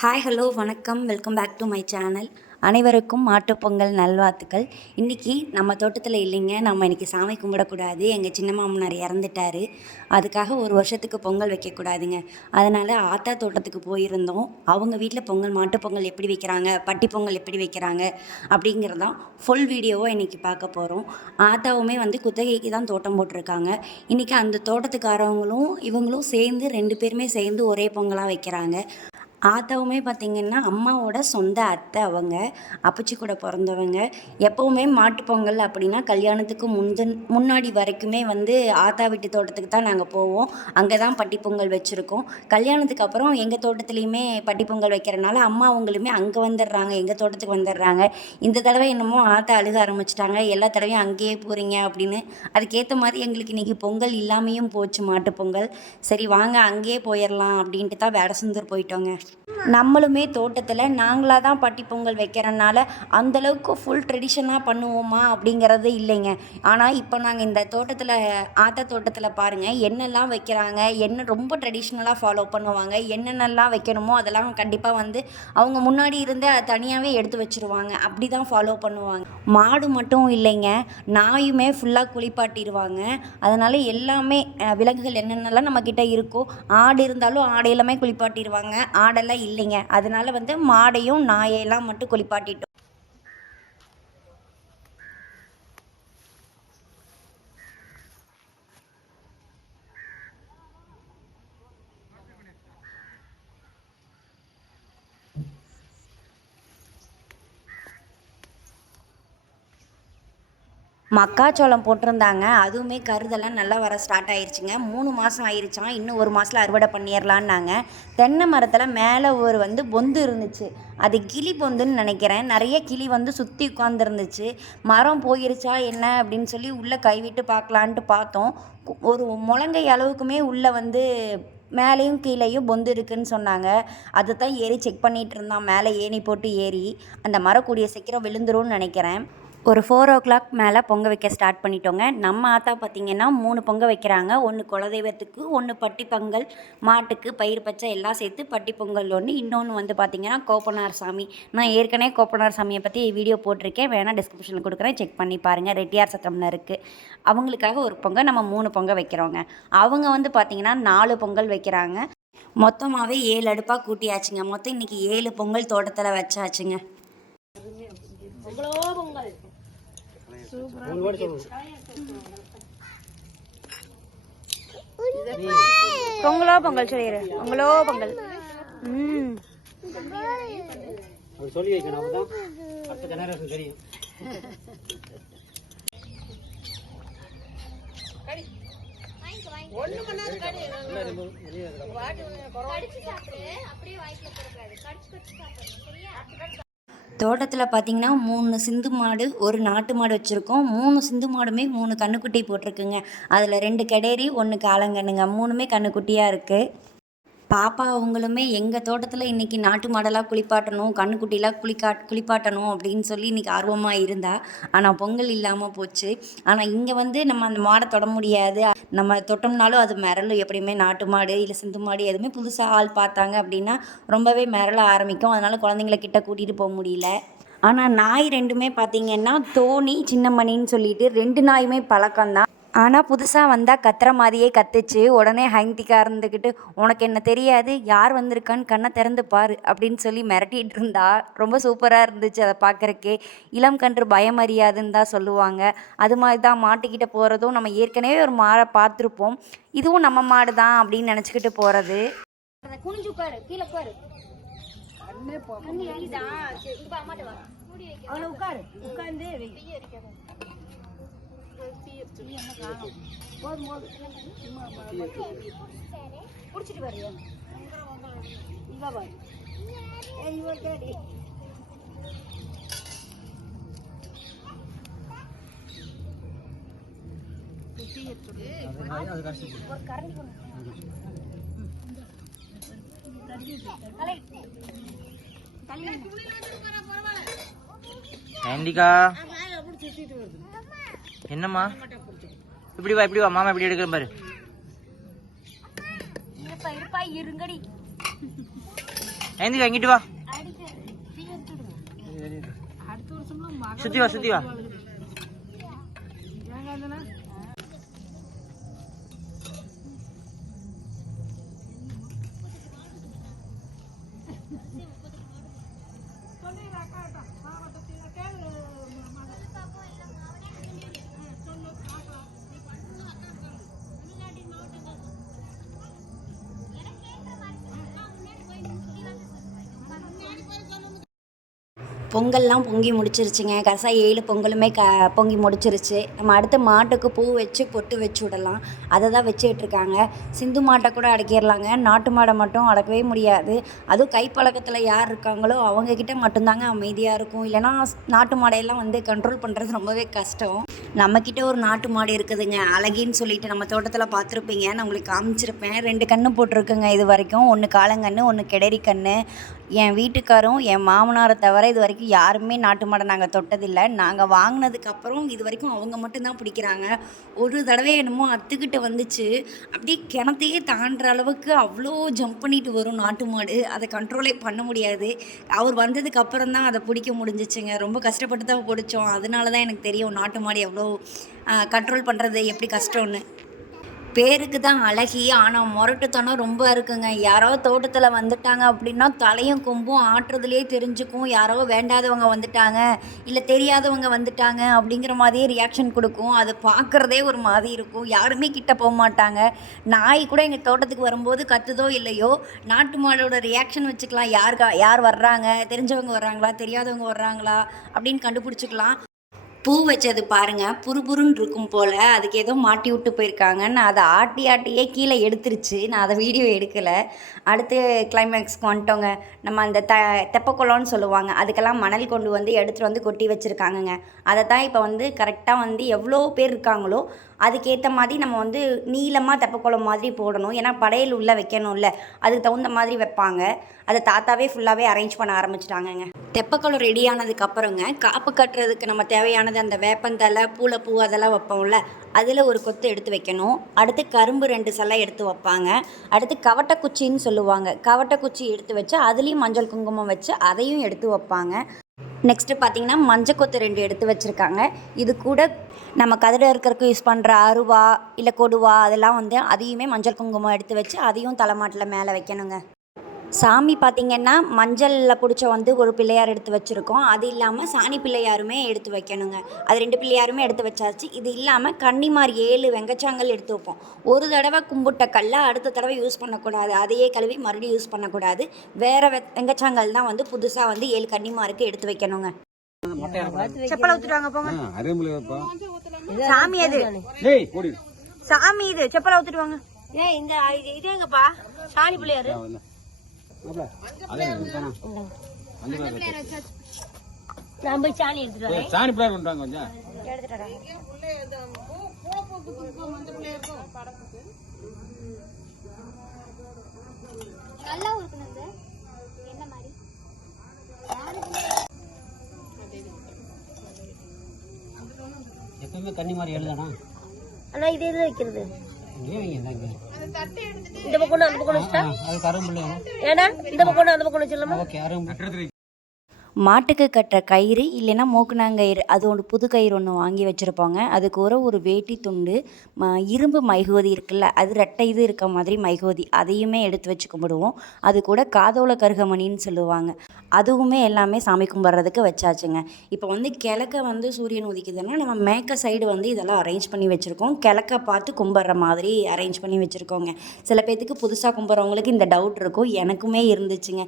Hi hello வணக்கம், welcome back to my channel. அனைவருக்கும் மாட்டுப்பொங்கல் நல்வாழ்த்துக்கள். இன்றைக்கி நம்ம தோட்டத்தில் இல்லைங்க, நம்ம இன்றைக்கி சாமி கும்பிடக்கூடாது. எங்கள் சின்ன மாமனார் இறந்துட்டார். அதுக்காக ஒரு வருஷத்துக்கு பொங்கல் வைக்கக்கூடாதுங்க. அதனால் ஆத்தா தோட்டத்துக்கு போயிருந்தோம். அவங்க வீட்டில் பொங்கல், மாட்டுப்பொங்கல் எப்படி வைக்கிறாங்க, பட்டி பொங்கல் எப்படி வைக்கிறாங்க அப்படிங்கிறதான் ஃபுல் வீடியோவாக இன்றைக்கி பார்க்க போகிறோம். ஆத்தாவுமே குத்தகைக்கு தான் தோட்டம் போட்டிருக்காங்க. இன்றைக்கி அந்த தோட்டத்துக்காரவங்களும் இவங்களும் சேர்ந்து 2 பேருமே சேர்ந்து ஒரே பொங்கலாக வைக்கிறாங்க. ஆத்தாவுமே பார்த்திங்கன்னா அம்மாவோட சொந்த அத்தை. அவங்க அப்பச்சி கூட பிறந்தவங்க. எப்போவுமே மாட்டுப்பொங்கல் அப்படின்னா கல்யாணத்துக்கு முன்னாடி வரைக்குமே ஆத்தா வீட்டு தோட்டத்துக்கு தான் நாங்கள் போவோம். அங்கே தான் பட்டி பொங்கல் வச்சுருக்கோம். கல்யாணத்துக்கு அப்புறம் எங்கள் தோட்டத்துலேயுமே பட்டி பொங்கல் வைக்கிறனால அம்மா அவங்களுமே அங்கே வந்துடுறாங்க, எங்கள் தோட்டத்துக்கு வந்துடுறாங்க. இந்த தடவை என்னமோ ஆத்தா அழுக ஆரம்பிச்சிட்டாங்க, எல்லா தடவையும் அங்கேயே போகிறீங்க அப்படின்னு. அதுக்கேற்ற மாதிரி எங்களுக்கு இன்றைக்கி பொங்கல் இல்லாமையும் போச்சு, மாட்டுப்பொங்கல். சரி வாங்க அங்கேயே போயிடலாம் அப்படின்ட்டு தான் வேடசந்தூர் போயிட்டோங்க. நம்மளுமே தோட்டத்தில் நாங்களாக தான் பட்டி பொங்கல் வைக்கிறனால அந்தளவுக்கு ஃபுல் ட்ரெடிஷனாக பண்ணுவோமா அப்படிங்கிறது இல்லைங்க. ஆனால் இப்போ நாங்கள் இந்த தோட்டத்தில், ஆத்தா தோட்டத்தில் பாருங்கள் என்னெல்லாம் வைக்கிறாங்க, என்ன ரொம்ப ட்ரெடிஷ்னலாக ஃபாலோ பண்ணுவாங்க, என்னென்னலாம் வைக்கணுமோ அதெல்லாம் கண்டிப்பாக அவங்க முன்னாடி இருந்து தனியாகவே எடுத்து வச்சுருவாங்க. அப்படி தான் ஃபாலோ பண்ணுவாங்க. மாடு மட்டும் இல்லைங்க, நாயுமே ஃபுல்லாக குளிப்பாட்டிடுவாங்க. அதனால் எல்லாமே விலங்குகள் என்னென்னலாம் நம்மக்கிட்ட இருக்கோ, ஆடு இருந்தாலும் ஆடு எல்லாமே குளிப்பாட்டிடுவாங்க. ஆடெல்லாம் இல்லைங்க, அதனால மாடையும் நாயெல்லாம் மட்டும் குளிப்பாட்டிட்டோம். மக்காச்சோளம் போட்டிருந்தாங்க. அதுவுமே கருதெல்லாம் நல்லா வர ஸ்டார்ட் ஆயிடுச்சுங்க. 3 மாதம் ஆயிடுச்சான். இன்னும் 1 மாதத்தில் அறுவடை பண்ணிடலான்னாங்க. தென்னை மரத்தில் மேலே ஒரு பொந்து இருந்துச்சு. அது கிளி பொந்துன்னு நினைக்கிறேன். நிறைய கிளி சுற்றி உட்காந்துருந்துச்சு. மரம் போயிருச்சா என்ன அப்படின்னு சொல்லி உள்ளே கைவிட்டு பார்க்கலான்ட்டு பார்த்தோம். ஒரு முழங்கை அளவுக்குமே உள்ளே மேலேயும் கீழேயும் பொந்து இருக்குதுன்னு சொன்னாங்க. அதை தான் ஏறி செக் பண்ணிகிட்டு இருந்தான். மேலே ஏணி போட்டு ஏறி அந்த மரம் கூடிய சீக்கிரம் விழுந்துரும்னு நினைக்கிறேன். ஒரு 4 o'clock மேலே பொங்க வைக்க ஸ்டார்ட் பண்ணிட்டோங்க. நம்ம ஆத்தா பார்த்திங்கன்னா 3 பொங்க வைக்கிறாங்க. 1 குலதெய்வத்துக்கு, 1 பட்டி பொங்கல், மாட்டுக்கு பயிர் பச்சை எல்லாம் சேர்த்து பட்டி பொங்கல் ஒன்று, இன்னொன்று பார்த்திங்கன்னா கோப்பனார் சாமி. நான் ஏற்கனவே கோப்பனார் சாமியை பற்றி வீடியோ போட்டிருக்கேன், வேணால் டிஸ்கிரிப்ஷனில் கொடுக்குறேன், செக் பண்ணி பாருங்கள். ரெட்டியார் சத்திரம்னு இருக்குது. அவங்களுக்காக ஒரு பொங்க, நம்ம 3 பொங்க வைக்கிறோங்க. அவங்க பார்த்திங்கன்னா 4 பொங்கல் வைக்கிறாங்க. மொத்தமாகவே 7 அடுப்பாக கூட்டியாச்சுங்க. மொத்தம் இன்றைக்கி 7 பொங்கல் தோட்டத்தில் வச்சாச்சுங்க. பொங்கலோ பொங்கல் சொல்லிடு, பொங்கலோ பொங்கல். சொல்லி வைக்கணும், அப்பதான் அடுத்த ஜெனரேஷன் தெரியும். தோட்டத்தில் பார்த்திங்கன்னா 3 சிந்து மாடு, 1 நாட்டு மாடு வச்சுருக்கோம். 3 சிந்து மாடுமே 3 கன்றுக்குட்டி போட்டிருக்குங்க. அதில் 2 கெடேரி, 1 காலங்கண்ணுங்க. 3மே கன்றுக்குட்டியாக இருக்குது. பாப்பா அவங்களுமே எங்கள் தோட்டத்தில் இன்றைக்கி நாட்டு மாடெல்லாம் குளிப்பாட்டணும், கன்றுக்குட்டிலாம் குளிப்பாட்டணும் அப்படின்னு சொல்லி இன்றைக்கி ஆர்வமாக இருந்தா. ஆனால் பொங்கல் இல்லாமல் போச்சு. ஆனால் இங்கே நம்ம அந்த மாடை தொட முடியாது. நம்ம தொட்டோம்னாலும் அது மிரளும். எப்படியுமே நாட்டு மாடு இல்லை சிந்து மாடு எதுவுமே புதுசாக ஆள் பார்த்தாங்க அப்படின்னா ரொம்பவே மிரள ஆரம்பிக்கும். அதனால் குழந்தைங்கள கிட்ட கூட்டிகிட்டு போக முடியல. ஆனால் நாய் 2மே பார்த்திங்கன்னா தோனி, சின்னமணின்னு சொல்லிட்டு 2 நாயுமே பழக்கம்தான். ஆனால் புதுசாக வந்தால் கத்துற மாதிரியே கத்துச்சு. உடனே ஹைந்திக்கா இருந்துக்கிட்டு, உனக்கு என்ன தெரியாது, யார் வந்திருக்கான்னு கண்ணை திறந்து பாரு அப்படின்னு சொல்லி மிரட்டிகிட்டு இருந்தா. ரொம்ப சூப்பராக இருந்துச்சு அதை பார்க்குறக்கே. இளம் கன்று பயம் அறியாதுன்னு தான் சொல்லுவாங்க. அது மாதிரி தான் மாட்டுக்கிட்ட போகிறதும். நம்ம ஏற்கனவே ஒரு மாடை பார்த்துருப்போம், இதுவும் நம்ம மாடு தான் அப்படின்னு நினச்சிக்கிட்டு போகிறது. குடிச்சிட்டு வரையா இங்க பாரு. என்னம்மா இப்படி வா, இப்படி வா, மாமா இப்படி எடுக்கிற பாரு. இருப்பா இருங்கடி. எந்திக்கா இங்கிட்டு வா. சுத்தி வா சுத்தி வா. பொங்கல்லாம் பொங்கி முடிச்சிருச்சுங்க. கடைசியாக 7 பொங்கலுமே பொங்கி முடிச்சிருச்சு. நம்ம அடுத்து மாட்டுக்கு பூ வச்சு பொட்டு வச்சு விடலாம். அதை தான் வச்சுக்கிட்டுருக்காங்க. சிந்து மாட்டை கூட அடக்கிடலாங்க, நாட்டு மாடை மட்டும் அடக்கவே முடியாது. அதுவும் கைப்பழக்கத்தில் யார் இருக்காங்களோ அவங்கக்கிட்ட மட்டும்தாங்க அமைதியாக இருக்கும். இல்லைனா நாட்டு மாடையெல்லாம் வந்து கண்ட்ரோல் பண்ணுறது ரொம்பவே கஷ்டம். நம்மக்கிட்ட ஒரு நாட்டு மாடு இருக்குதுங்க, அழகின்னு சொல்லிட்டு. நம்ம தோட்டத்தில் பார்த்துருப்பீங்க, நான் உங்களுக்கு காமிச்சிருப்பேன். 2 கன்று போட்டிருக்குங்க இது வரைக்கும். 1 காளங்கன்று, 1 கிடரி கன்று. என் வீட்டுக்காரும் என் மாமனாரை தவிர இது வரைக்கும் யாருமே நாட்டு மாடை நாங்கள் தொட்டதில்லை. நாங்கள் வாங்கினதுக்கப்புறம் இது வரைக்கும் அவங்க மட்டும்தான் பிடிக்கிறாங்க. ஒரு தடவை என்னமோ அத்துக்கிட்ட வந்துச்சு, அப்படியே கிணத்தையே தாண்டுற அளவுக்கு அவ்வளோ ஜம்ப் பண்ணிட்டு வரும் நாட்டு மாடு. அதை கண்ட்ரோலே பண்ண முடியாது. அவர் வந்ததுக்கப்புறம் தான் அதை பிடிக்க முடிஞ்சிச்சுங்க. ரொம்ப கஷ்டப்பட்டு தான் பிடிச்சோம். அதனால தான் எனக்கு தெரியும் நாட்டு மாடு எவ்வளோ கண்ட்ரோல் பண்ணுறது எப்படி கஷ்டம்னு. பேருக்கு தான் அழகி, ஆனால் முரட்டுத்தனம் ரொம்ப இருக்குங்க. யாரோ தோட்டத்தில் வந்துட்டாங்க அப்படின்னா தலையும் கொம்பும் ஆட்டுறதுலேயே தெரிஞ்சுக்கும். யாரோ வேண்டாதவங்க வந்துட்டாங்க, இல்லை தெரியாதவங்க வந்துட்டாங்க அப்படிங்கிற மாதிரியே ரியாக்ஷன் கொடுக்கும். அது பார்க்குறதே ஒரு மாதிரி இருக்கும். யாருமே கிட்ட போக மாட்டாங்க. நாய் கூட எங்கள் தோட்டத்துக்கு வரும்போது கத்துதோ இல்லையோ, நாட்டு மாடோட ரியாக்ஷன் வச்சுக்கலாம். யார் வர்றாங்க, தெரிஞ்சவங்க வர்றாங்களா தெரியாதவங்க வர்றாங்களா அப்படின்னு கண்டுபிடிச்சிக்கலாம். பூ வச்சது பாருங்கள், புருபுருன்னு இருக்கும் போல். அதுக்கு ஏதோ மாட்டி விட்டு போயிருக்காங்க. நான் அதை ஆட்டியே கீழே எடுத்துருச்சு. நான் அதை வீடியோ எடுக்கலை. அடுத்து கிளைமேக்ஸ்க்கு வந்துட்டோங்க. நம்ம அந்த தெப்பக்குளம்னு சொல்லுவாங்க, அதுக்கெல்லாம் மணல் கொண்டு வந்து எடுத்துகிட்டு வந்து கொட்டி வச்சுருக்காங்கங்க. அதை தான் இப்போ வந்து கரெக்டாக வந்து எவ்வளோ பேர் இருக்காங்களோ அதுக்கேற்ற மாதிரி நம்ம வந்து நீளமாக தெப்பக்குளம் மாதிரி போடணும். ஏன்னா படையல் உள்ளே வைக்கணும்ல, அதுக்கு தகுந்த மாதிரி வைப்பாங்க. அதை தாத்தாவே ஃபுல்லாகவே அரேஞ்ச் பண்ண ஆரம்பிச்சிட்டாங்கங்க. தெப்பக்குளம் ரெடி ஆனதுக்கப்புறங்க காப்பு கட்டுறதுக்கு நம்ம தேவையானது அந்த வேப்பந்தலை, பூ அதெல்லாம் வைப்போம்ல, அதில் ஒரு கொத்து எடுத்து வைக்கணும். அடுத்து கரும்பு 2 சலை எடுத்து வைப்பாங்க. அடுத்து கவட்டக்குச்சின்னு சொல்லுவாங்க, கவட்டக்குச்சி எடுத்து வச்சு அதுலேயும் மஞ்சள் குங்குமம் வச்சு அதையும் எடுத்து வைப்பாங்க. நெக்ஸ்ட்டு பார்த்திங்கன்னா மஞ்சள் கொத்து 2 எடுத்து வச்சுருக்காங்க. இது கூட நம்ம கதிரை இருக்கிறதுக்கு யூஸ் பண்ணுற அருவா இல்லை கொடுவா அதெல்லாம் வந்து அதையுமே மஞ்சள் குங்குமம் எடுத்து வச்சு அதையும் தலைமாட்டில் மேலே வைக்கணுங்க. சாமி பார்த்திங்கன்னா மஞ்சளில் பிடிச்ச வந்து ஒரு பிள்ளையார் எடுத்து வச்சுருக்கோம். அது இல்லாமல் சாணி பிள்ளையாருமே எடுத்து வைக்கணுங்க. அது 2 பிள்ளையாருமே எடுத்து வச்சாச்சு. இது இல்லாமல் கன்னிமார் 7 வெங்கச்சாங்கல் எடுத்து வைப்போம். ஒரு தடவை கும்பிட்ட கல்லை அடுத்த தடவை யூஸ் பண்ணக்கூடாது, அதையே கழுவி மறுபடியும் யூஸ் பண்ணக்கூடாது. வேறு வெங்கச்சாங்கல் தான் வந்து புதுசாக வந்து 7 கன்னிமாருக்கு எடுத்து வைக்கணுங்க. செப்பலை ஊத்துட்டாங்க போங்க. சாமி அது, சாமி இது, செப்பலை ஊத்துட்டு வாங்க. இந்த இது எங்கப்பா சாணி பிள்ளையாரு? நான் போய் சாணி எடுத்துட்டு வரேன். சாணி பிள்ளையார் கொண்டாங்க கொஞ்சம் எடுத்துட்டு வரேன். நல்லா இருக்குங்க. என்ன மாதிரி எப்பவுமே கன்னிமாரி எழுதானா? ஆனா இது எது வைக்கிறது? இந்த பக்கம் அந்த பக்கம் வச்சுட்டா அது கரும்பு. ஏன்னா இந்த பக்கம் அந்த பக்கம் வச்சிடலாமா? மாட்டுக்கு கட்டுற கயிறு இல்லைன்னா மூக்குனாங்கயிறு, அது ஒன்று புது கயிறு ஒன்று வாங்கி வச்சுருப்பாங்க. அதுக்கு ஒரு வேட்டி துண்டு, இரும்பு மைகோதி இருக்குல்ல, அது ரெட்டை இது இருக்க மாதிரி மைகோதி, அதையுமே எடுத்து வச்சு கும்பிடுவோம். அது கூட காதோல கருகமணின்னு சொல்லுவாங்க, அதுவுமே எல்லாமே சாமி கும்பிட்றதுக்கு வச்சாச்சுங்க. இப்போ வந்து கிழக்க வந்து சூரியன் உதிக்குதுன்னா நம்ம மேற்க சைடு வந்து இதெல்லாம் அரேஞ்ச் பண்ணி வச்சுருக்கோம். கிழக்க பார்த்து கும்பிட்ற மாதிரி அரேஞ்ச் பண்ணி வச்சுருக்கோங்க. சில பேர்த்துக்கு புதுசாக கும்பிட்றவங்களுக்கு இந்த டவுட் இருக்கும், எனக்குமே இருந்துச்சுங்க.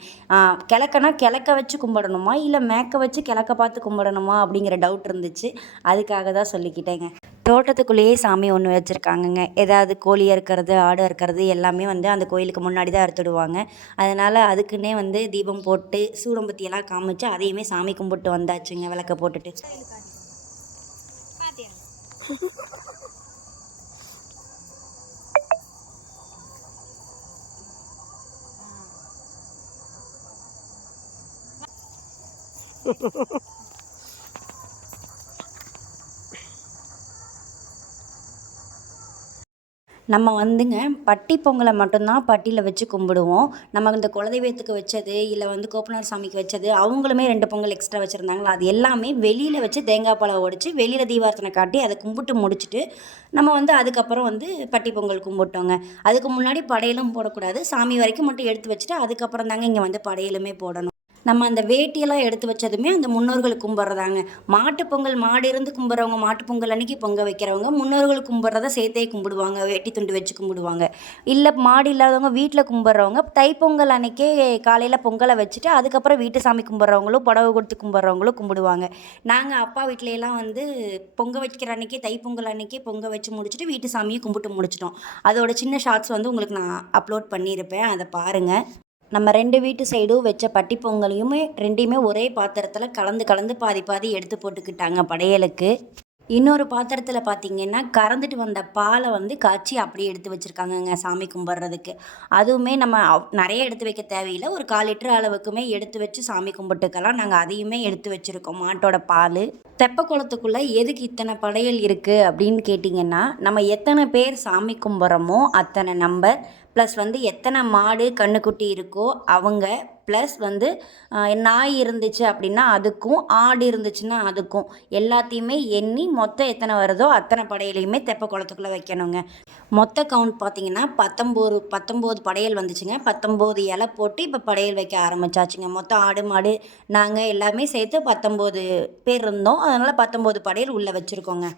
கிழக்கனா கிழக்க வச்சு கும்பிடணுமா இல்லை மேற்க வச்சு கிழக்க பார்த்து கும்பிடணுமா அப்படிங்கிற டவுட் இருந்துச்சு. அதுக்காக தான் சொல்லிக்கிட்டேங்க. தோட்டத்துக்குள்ளேயே சாமி ஒன்று வச்சுருக்காங்கங்க. ஏதாவது கோழி அறுக்கிறது, ஆடு அறுக்கிறது எல்லாமே வந்து அந்த கோயிலுக்கு முன்னாடி தான் அறுத்துடுவாங்க. அதனால் அதுக்குன்னே வந்து தீபம் போட்டு சூடம்பத்தியெல்லாம் காமிச்சு அதையுமே சாமி கும்பிட்டு வந்தாச்சுங்க, விளக்க போட்டுட்டு. நம்ம வந்துங்க பட்டி பொங்கலை மட்டும்தான் பட்டியில் வச்சு கும்பிடுவோம். நம்ம இந்த குலதெய்வத்துக்கு வச்சது, இல்லை வந்து கோப்பனார் சாமிக்கு வச்சது, அவங்களுமே 2 பொங்கல் எக்ஸ்ட்ரா வச்சுருந்தாங்களா, அது எல்லாமே வெளியில் வச்சு தேங்காய் பழம் உடைச்சு வெளியில் தீபார்த்தனை காட்டி அதை கும்பிட்டு முடிச்சுட்டு நம்ம வந்து அதுக்கப்புறம் வந்து பட்டி பொங்கல் கும்பிட்டோங்க. அதுக்கு முன்னாடி படையலும் போடக்கூடாது. சாமி வரைக்கும் மட்டும் எடுத்து வச்சுட்டு அதுக்கப்புறம் தாங்க இங்கே வந்து படையலுமே போடணும். நம்ம அந்த வேட்டியெல்லாம் எடுத்து வச்சதுமே அந்த முன்னோர்கள் கும்பிட்றதாங்க. மாட்டுப்பொங்கல் மாடு இருந்து கும்பிட்றவங்க மாட்டுப்பொங்கல் அன்றைக்கி பொங்க வைக்கிறவங்க முன்னோர்கள் கும்பிட்றத சேர்த்தே கும்பிடுவாங்க. வேட்டி துண்டு வச்சு கும்பிடுவாங்க. இல்லை மாடு இல்லாதவங்க வீட்டில் கும்பிட்றவங்க தைப்பொங்கல் அன்றைக்கே காலையில் பொங்கலை வச்சுட்டு அதுக்கப்புறம் வீட்டு சாமி கும்பிட்றவங்களும் புடவை கொடுத்து கும்பிட்றவங்களும் கும்பிடுவாங்க. நாங்கள் அப்பா வீட்டிலலாம் வந்து பொங்க வைக்கிற அன்றைக்கி தைப்பொங்கல் அன்றைக்கி பொங்க வச்சு முடிச்சுட்டு வீட்டு சாமியை கும்பிட்டு முடிச்சிட்டோம். அதோட சின்ன ஷார்ட்ஸ் வந்து உங்களுக்கு நான் அப்லோட் பண்ணியிருப்பேன், அதை பாருங்கள். நம்ம 2 வீட்டு சைடும் வச்ச பட்டி பொங்கலையுமே 2யுமே ஒரே பாத்திரத்தில் கலந்து பாதி பாதி எடுத்து போட்டுக்கிட்டாங்க படையலுக்கு. இன்னொரு பாத்திரத்தில் பார்த்திங்கன்னா கறந்துட்டு வந்த பாலை வந்து காய்ச்சி அப்படியே எடுத்து வச்சுருக்காங்கங்க சாமி கும்பிட்றதுக்கு. அதுவுமே நம்ம நிறைய எடுத்து வைக்க தேவையில்லை, ஒரு 1/4 லிட்டர் அளவுக்குமே எடுத்து வச்சு சாமி கும்பிட்டுக்கலாம். நாங்கள் அதையுமே எடுத்து வச்சுருக்கோம், மாட்டோட பால். தெப்ப குளத்துக்குள்ளே எதுக்கு இத்தனை படையல் இருக்குது அப்படின்னு கேட்டிங்கன்னா, நம்ம எத்தனை பேர் சாமி கும்பிட்றோமோ அத்தனை நம்பர், ப்ளஸ் வந்து எத்தனை மாடு கன்றுக்குட்டி இருக்கோ அவங்க, ப்ளஸ் வந்து நாய் இருந்துச்சு அப்படின்னா அதுக்கும், ஆடு இருந்துச்சுன்னா அதுக்கும், எல்லாத்தையுமே எண்ணி மொத்தம் எத்தனை வருதோ அத்தனை படையலையுமே தெப்ப குளத்துக்குள்ளே வைக்கணுங்க. மொத்த கவுண்ட் பார்த்திங்கன்னா 19 படையல் வந்துச்சுங்க. 19 இலை போட்டு இப்போ படையல் வைக்க ஆரம்பிச்சாச்சுங்க. மொத்தம் ஆடு மாடு நாங்கள் எல்லாமே சேர்த்து 19 பேர் இருந்தோம். அதனால் 19 படையல் உள்ளே வச்சுருக்கோங்க.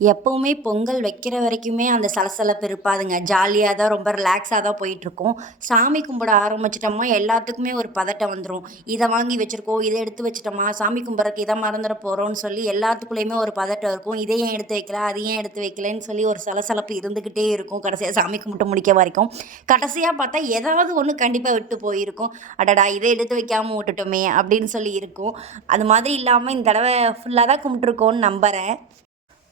எப்போவுமே பொங்கல் வைக்கிற வரைக்குமே அந்த சலசலப்பு இருப்பாதுங்க. ஜாலியாக தான், ரொம்ப ரிலாக்ஸாக தான் போயிட்டுருக்கோம். சாமி கும்பிட ஆரம்பிச்சிட்டோமா எல்லாத்துக்குமே ஒரு பதட்டம் வந்துடும். இதை வாங்கி வச்சுருக்கோம், இதை எடுத்து வச்சிட்டோமா, சாமி கும்பிட்றக்கு இதை மறந்துட போகிறோன்னு சொல்லி எல்லாத்துக்குள்ளேயுமே ஒரு பதட்டம் இருக்கும். இதை ஏன் எடுத்து வைக்கல, அது ஏன் எடுத்து வைக்கலன்னு சொல்லி ஒரு சலசலப்பு இருந்துக்கிட்டே இருக்கும் கடைசியாக சாமி கும்பிட்டு முடிக்க வரைக்கும். கடைசியாக பார்த்தா ஏதாவது ஒன்று கண்டிப்பாக விட்டு போயிருக்கும். அடடா இதை எடுத்து வைக்காமல் விட்டுட்டோமே அப்படின்னு சொல்லி இருக்கும். அது மாதிரி இல்லாமல் இந்த தடவை ஃபுல்லாக தான் கும்பிட்ருக்கோன்னு நம்புகிறேன்.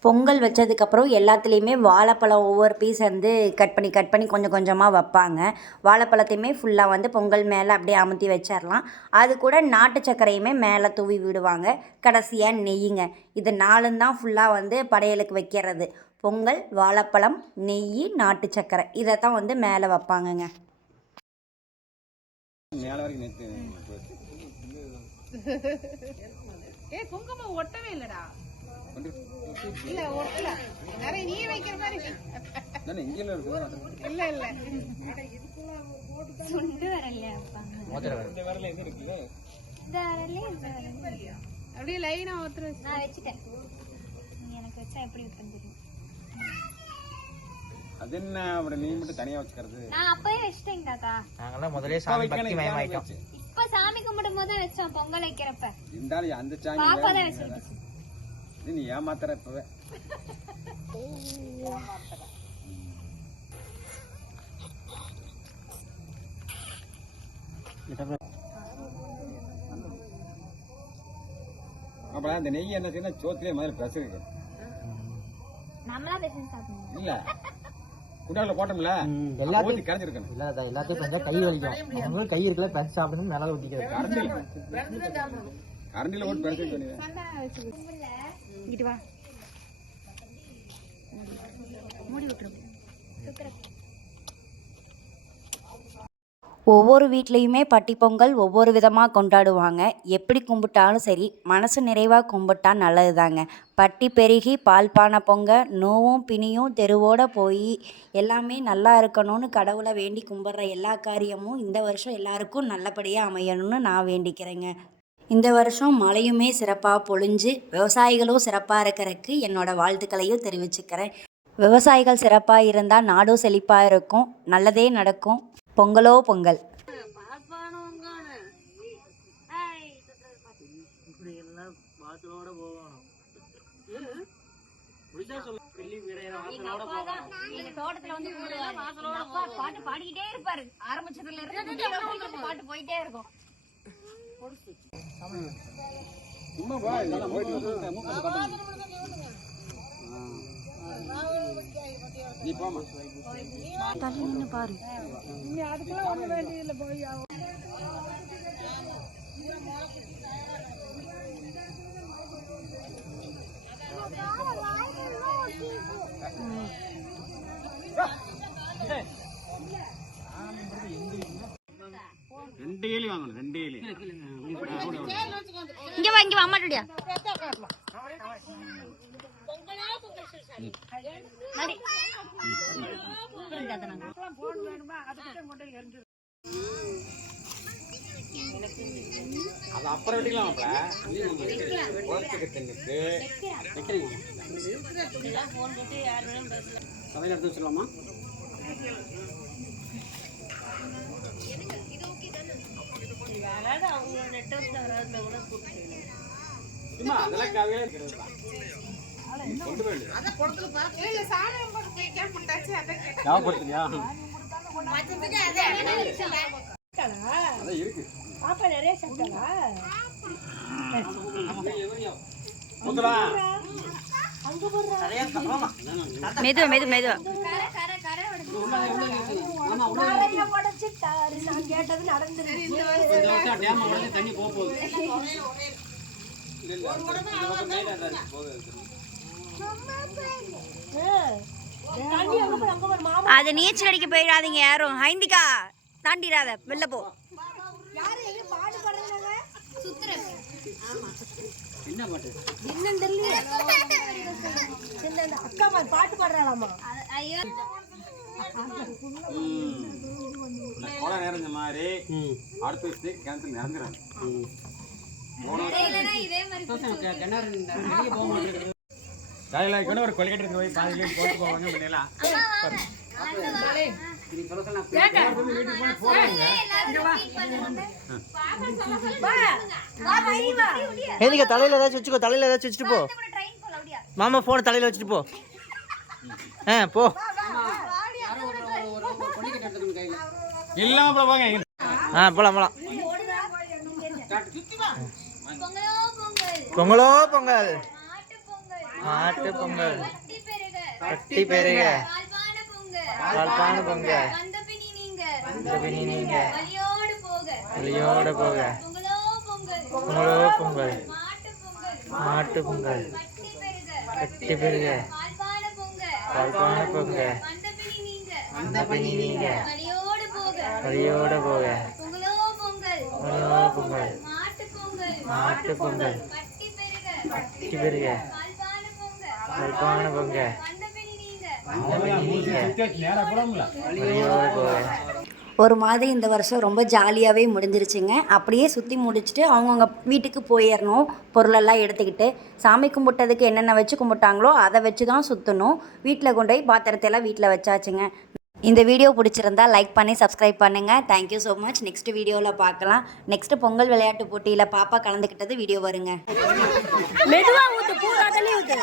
பொங்கல் வச்சதுக்கப்புறம் எல்லாத்துலேயுமே வாழைப்பழம் ஒவ்வொரு பீஸ் வந்து கட் பண்ணி கொஞ்சம் கொஞ்சமாக வைப்பாங்க. வாழைப்பழத்தையுமே ஃபுல்லாக வந்து பொங்கல் மேலே அப்படியே அமுத்தி வச்சிடலாம். அது கூட நாட்டு சர்க்கரையுமே மேலே தூவி விடுவாங்க. கடைசியாக நெய்யுங்க. இது 4 தான் ஃபுல்லாக வந்து படையலுக்கு வைக்கிறது. பொங்கல், வாழைப்பழம், நெய், நாட்டு சர்க்கரை, இதை தான் வந்து மேலே வைப்பாங்கங்க. குங்குமம் ஒட்டவே இல்லடா. இல்ல ஒட்டல, நிறைய நீ வைக்கிற மாதிரி இல்ல சுண்டு வரலையா அப்படியே லைனா ஒருத்தர் நான் வச்சுட்டேன். எனக்கு வச்சா எப்படி இருக்குன்னு தெரியும். அது என்ன அப்படி நீ மட்டும் தனியா வச்சுக்கிறது? நான் அப்பவே வச்சிட்டேன் தாத்தா. நாங்கலாம் முதல்ல சாமி பக்தி மயமாயிட்டோம். இப்ப சாமி கும்பிடும் போது வச்சோம் பொங்கல் வைக்கிறப்ப. இருந்தாலும் அந்த சாமி பாப்பா தான் வச்சிருச்சு. நீ ஏமாத்துற இப்பவே. அப்ப அந்த நெய் என்ன செய்யணும், சோத்துலயே மாதிரி பிரசருக்கு நம்மளா பேசி சாப்பிடணும் இல்ல குண்டால போட்டோம்ல எல்லாத்தையும் கரைஞ்சிருக்கணும். இல்ல எல்லாத்தையும் கொஞ்சம் கை வலிக்கும். அவங்க கை இருக்கல பெருசு சாப்பிடணும் மேல ஊத்திக்கிறது. கரண்டில போட்டு பிரசருக்கு இங்கிட்டு வா மூடி விட்டுரு. ஒவ்வொரு வீட்லேயுமே பட்டி பொங்கல் ஒவ்வொரு விதமாக கொண்டாடுவாங்க. எப்படி கும்பிட்டாலும் சரி, மனசு நிறைவாக கும்பிட்டா நல்லது தாங்க. பட்டி பெருகி பால் பானை பொங்க, நோவும் பிணியும் தெருவோட போய் எல்லாமே நல்லா இருக்கணும்னு கடவுளை வேண்டி கும்பிட்ற எல்லா காரியமும் இந்த வருஷம் எல்லாருக்கும் நல்லபடியாக அமையணும்னு நான் வேண்டிக்கிறேங்க. இந்த வருஷம் மழையுமே சிறப்பாக பொழிஞ்சு விவசாயிகளும் சிறப்பாக இருக்கிறதுக்கு என்னோடய வாழ்த்துக்களையும் தெரிவிச்சுக்கிறேன். விவசாயிகள் சிறப்பாக இருந்தால் நாடும் செழிப்பாக இருக்கும், நல்லதே நடக்கும். பொங்கலோ பொங்கல். தோட்டத்துல வந்து பாட்டு பாடிக்கிட்டே இருப்பாரு. ஆரம்பிச்சதுல இருந்து பாட்டு போயிட்டே இருக்கும். நீ போமா தள்ளி நின்னு பாரு. அதுக்கெல்லாம் ஒண்ணு வேண்டியதில்லை போய். 2 ஏலி வாங்கணும் 2 ஏலி. இங்க வா அம்மாட்டியா அது அப்புறம் வெட்டிக்கலாம்ப்பா. குளத்துக்கு தின்னுக்கு வைக்கிறீங்க. சமையல் எடுத்து வச்சிடலாமா? சும்மா அதெல்லாம் கதையில இருக்கிறது தான். கொண்டு போயிடு. ஞாபகப்படுத்துறியா? அதான் இருக்கு. முத்தலா. மெதுவா மெதுவா டேம் உடனே தண்ணி போக போகுது. அது நீச்சல் அடிக்க போயிடாதீங்க யாரும். ஹைந்திகா தாண்டிடாத, வெளில போ. என்ன பாட்டு? பாட்டு பாடுறாளாமா? குளம் நிறைஞ்ச மாதிரி அடுத்த வருஷத்துக்கு கிணத்துல நிறந்துடும். கிணறு போக மாட்டேங்குது. காலையில் கூட ஒரு கொல்கட்டத்துக்கு போய் காலையிலே போட்டு போவாங்க முன்னெல்லாம். ஏனிக்கா தலையில ஏதாச்சும் வச்சுக்கோ, தலையில ஏதாச்சும் வச்சுட்டு போ. மாமா போன தலையில வச்சுட்டு போ. போ. இல்லாம போங்க. போலாம் போலாம். பொங்கலோ பொங்கல், மாட்டு பொங்கல், கட்டி பெருக, பால்பான பொங்கல், வந்தபினி நீங்க, வழியோடு போக, பொங்கலோ பொங்கல், மாட்டு பொங்கல், கட்டி பெருக, பால்பான பொங்கல், வந்தபினி நீங்க, வழியோடு போக, பொங்கலோ பொங்கல், மாட்டு பொங்கல், கட்டி பெருக, பால்பான பொங்கல், வழியோடு போக. ஒரு மாதிரி இந்த வருஷம் ரொம்ப ஜாலியாகவே முடிஞ்சிருச்சுங்க. அப்படியே சுற்றி முடிச்சுட்டு அவங்கவுங்க வீட்டுக்கு போயிடணும். பொருளெல்லாம் எடுத்துக்கிட்டு சாமி கும்பிட்டதுக்கு என்னென்ன வச்சு கும்பிட்டாங்களோ அதை வச்சு தான் சுற்றணும். வீட்டில் கொண்டு போய் பாத்திரத்தையெல்லாம் வீட்டில் வச்சாச்சுங்க. இந்த வீடியோ பிடிச்சிருந்தா லைக் பண்ணி சப்ஸ்கிரைப் பண்ணுங்கள். Thank you so much. நெக்ஸ்ட் வீடியோவில் பார்க்கலாம். நெக்ஸ்ட்டு பொங்கல் விளையாட்டு போட்டியில் பாப்பா கலந்துக்கிட்டது வீடியோ வருங்க. மெதுவா ஊத்து, பூரா தண்ணி ஊத்து.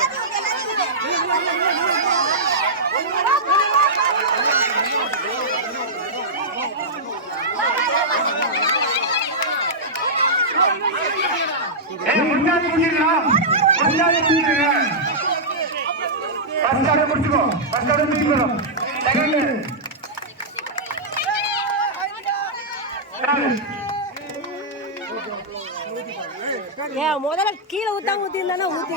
முதல்ல கீழே ஊத்தாம ஊத்தி இருந்தா ஊத்தி